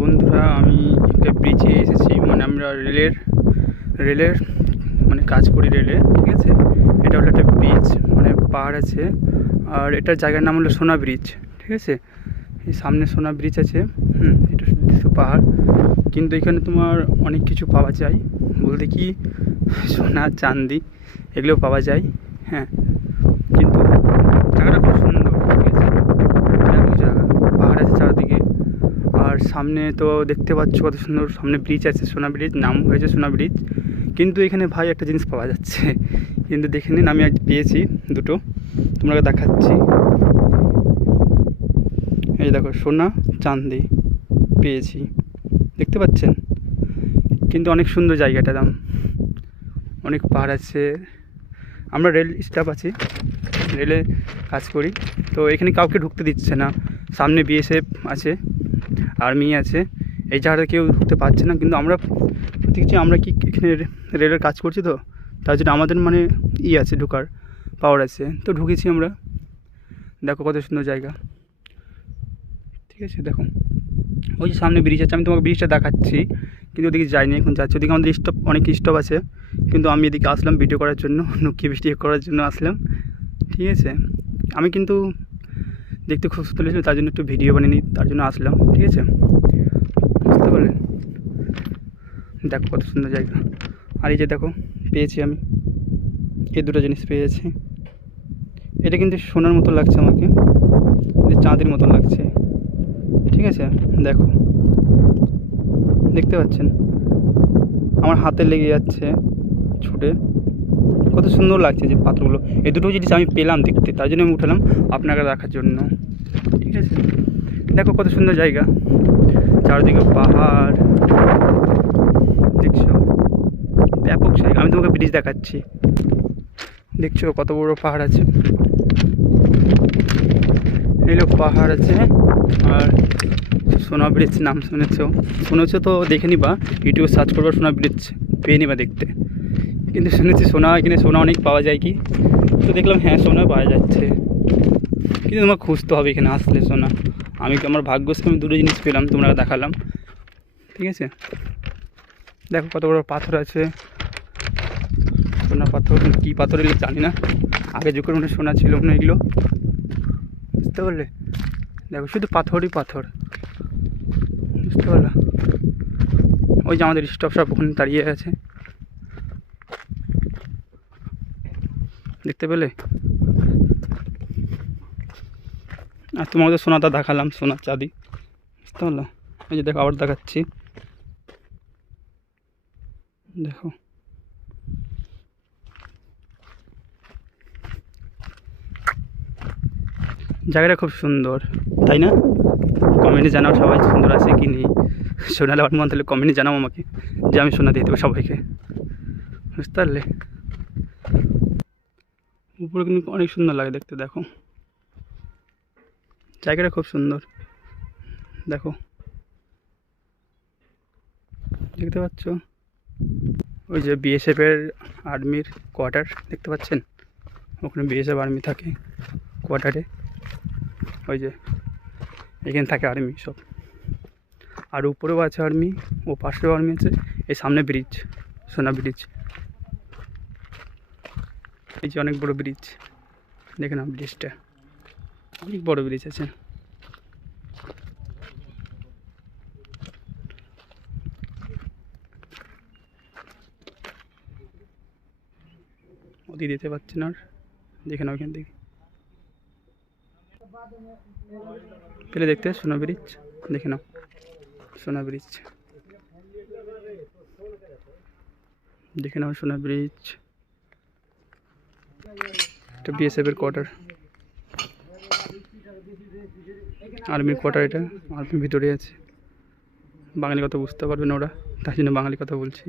বন্ধুরা, আমি একটা ব্রিজে এসেছি। মানে আমরা রেলের মানে কাজ করি রেলে, ঠিক আছে। এটা হলো একটা ব্রিজ, মানে পাহাড় আছে। আর এটার জায়গার নাম হলো সোনা ব্রিজ, ঠিক আছে। এই সামনে সোনা ব্রিজ আছে। এটা শুধু পাহাড়, কিন্তু এখানে তোমার অনেক কিছু পাওয়া যায়। বলতে কি, সোনা চাঁদি এগুলো পাওয়া যায়। হ্যাঁ, কিন্তু জায়গাটা খুব সুন্দর, ঠিক আছে। ব্যাপক জায়গা, পাহাড় আছে চারদিকে। আর সামনে তো দেখতে পাচ্ছ কত সুন্দর, সামনে ব্রিজ আছে, সোনা ব্রিজ, নাম হয়েছে সোনা ব্রিজ। কিন্তু এখানে ভাই একটা জিনিস পাওয়া যাচ্ছে, কিন্তু দেখে নিন, আমি আজ পেয়েছি দুটো, তোমাকে দেখাচ্ছি। এই দেখো, সোনা চাঁদি পেয়েছি, দেখতে পাচ্ছেন। কিন্তু অনেক সুন্দর জায়গাটা, দাম অনেক পাহাড় আছে। আমরা রেল স্টাফ আছি, রেলে কাজ করি। তো এখানে কাউকে ঢুকতে দিচ্ছে না। সামনে বিএসএফ আছে, আর্মি আছে। এই জায়গাটা কেউ ঢুকতে পারছে না, কিন্তু আমরা দেখছি, আমরা কি এখানে রেলের কাজ করছি, তো তার জন্য আমাদের মানে আছে, ঢোকার পাওয়ার আছে, তো ঢুকেছি আমরা। দেখো কত সুন্দর জায়গা, ঠিক আছে। দেখো ওই যে সামনে ব্রিজ আছে, আমি তোমাকে ব্রিজটা দেখাচ্ছি, কিন্তু ওদিকে যাইনি, এখন যাচ্ছি। ওদিকে আমাদের স্টপ, অনেক স্টপ আছে, কিন্তু আমি এদিকে আসলাম ভিডিও করার জন্য, লুকিয়ে ভিডিও করার জন্য আসলাম, ঠিক আছে। আমি কিন্তু দেখতে খুব সুন্দর লেগেছিল, তার জন্য একটু ভিডিও বানিয়ে নিই, তার জন্য আসলাম, ঠিক আছে। বুঝতে পারলেন? দেখো কত সুন্দর জায়গা। আর এই যে দেখো, পেয়েছি আমি এই দুটো জিনিস পেয়েছি। এটা কিন্তু সোনার মতো লাগছে আমাকে, এটা চাঁদির মতো লাগছে, ঠিক আছে। দেখো, দেখতে পাচ্ছেন, আমার হাতে লেগে যাচ্ছে ছুটে, কত সুন্দর লাগছে যে পাথরগুলো। এই দুটো জিনিস আমি পেলাম দেখতে, তার জন্য আমি উঠালাম আপনাকে দেখার জন্য, ঠিক আছে। দেখো কত সুন্দর জায়গা, চারদিকে পাহাড়, দেখছো, ব্যাপক জায়গা। আমি তোমাকে ব্রিজ দেখাচ্ছি, দেখছো কত বড় পাহাড় আছে, এগুলো পাহাড় আছে। আর সোনা ব্রিজ নাম শুনেছো তো দেখে নিবা, ইউটিউবে সার্চ করবা সোনা ব্রিজ, পেয়ে নিবা দেখতে। কিন্তু শুনেছি সোনা, এখানে সোনা অনেক পাওয়া যায় কি, তো দেখলাম হ্যাঁ সোনা পাওয়া যাচ্ছে, কিন্তু তোমার খুঁজতে হবে এখানে আসলে সোনা। আমার ভাগ্যস্থ, আমি দুটো জিনিস পেলাম, তোমরা দেখালাম, ঠিক আছে। দেখো কত বড় পাথর আছে, সোনা পাথর, কী পাথর এগুলো জানি না, আগে যুগের মনে সোনা ছিল মনে এগুলো, বুঝতে পারলে। দেখো শুধু পাথরই পাথর, বুঝতে পারলাম। ওই যে আমাদের স্টপ সব ওখানে দাঁড়িয়ে আছে, দেখতে পেলে। আর তোমাদের সোনাটা দেখালাম, সোনা চাঁদি, বুঝতে পারলাম। এই যে দেখো, আবার দেখাচ্ছি, দেখো জায়গাটা খুব সুন্দর, তাই না? কমেন্টে জানাও সবাই সুন্দর আছে কি নেই। সোনা নেওয়ার মন তাহলে কমেন্টে জানাও আমাকে, যে আমি সোনা দিয়ে দেবো সবাইকে, বুঝতে পারলে। উপরে কিন্তু অনেক সুন্দর লাগে দেখতে, দেখো জায়গাটা খুব সুন্দর, দেখো দেখতে পাচ্ছ। ওই যে বিএসএফের আর্মির কোয়ার্টার দেখতে পাচ্ছেন, ওখানে বিএসএফ আর্মি থাকে কোয়ার্টারে, ওই যে এখানে থাকে আর্মি সব। আর উপরেও আছে আর্মি, ও পাশেও আর্মি আছে। এই সামনে ব্রিজ, সোনা ব্রিজ, এই যে অনেক বড় ব্রিজ, দেখে না ব্রিজটা, অনেক বড় ব্রিজ আছে। ওদি দিতে পারছে না, দেখে নাও ওইখান থেকে পেলে দেখতে, সোনা ব্রিজ, দেখে নাও সোনা ব্রিজ, দেখে নাও সোনা ব্রিজ। এটা বিএসএফের কোয়ার্টার, আর্মির কোয়ার্টার, এটা আর্মির ভিতরে আছে। বাঙালি কথা বুঝতে পারবে না ওরা, তাই জন্য বাঙালি কথা বলছি।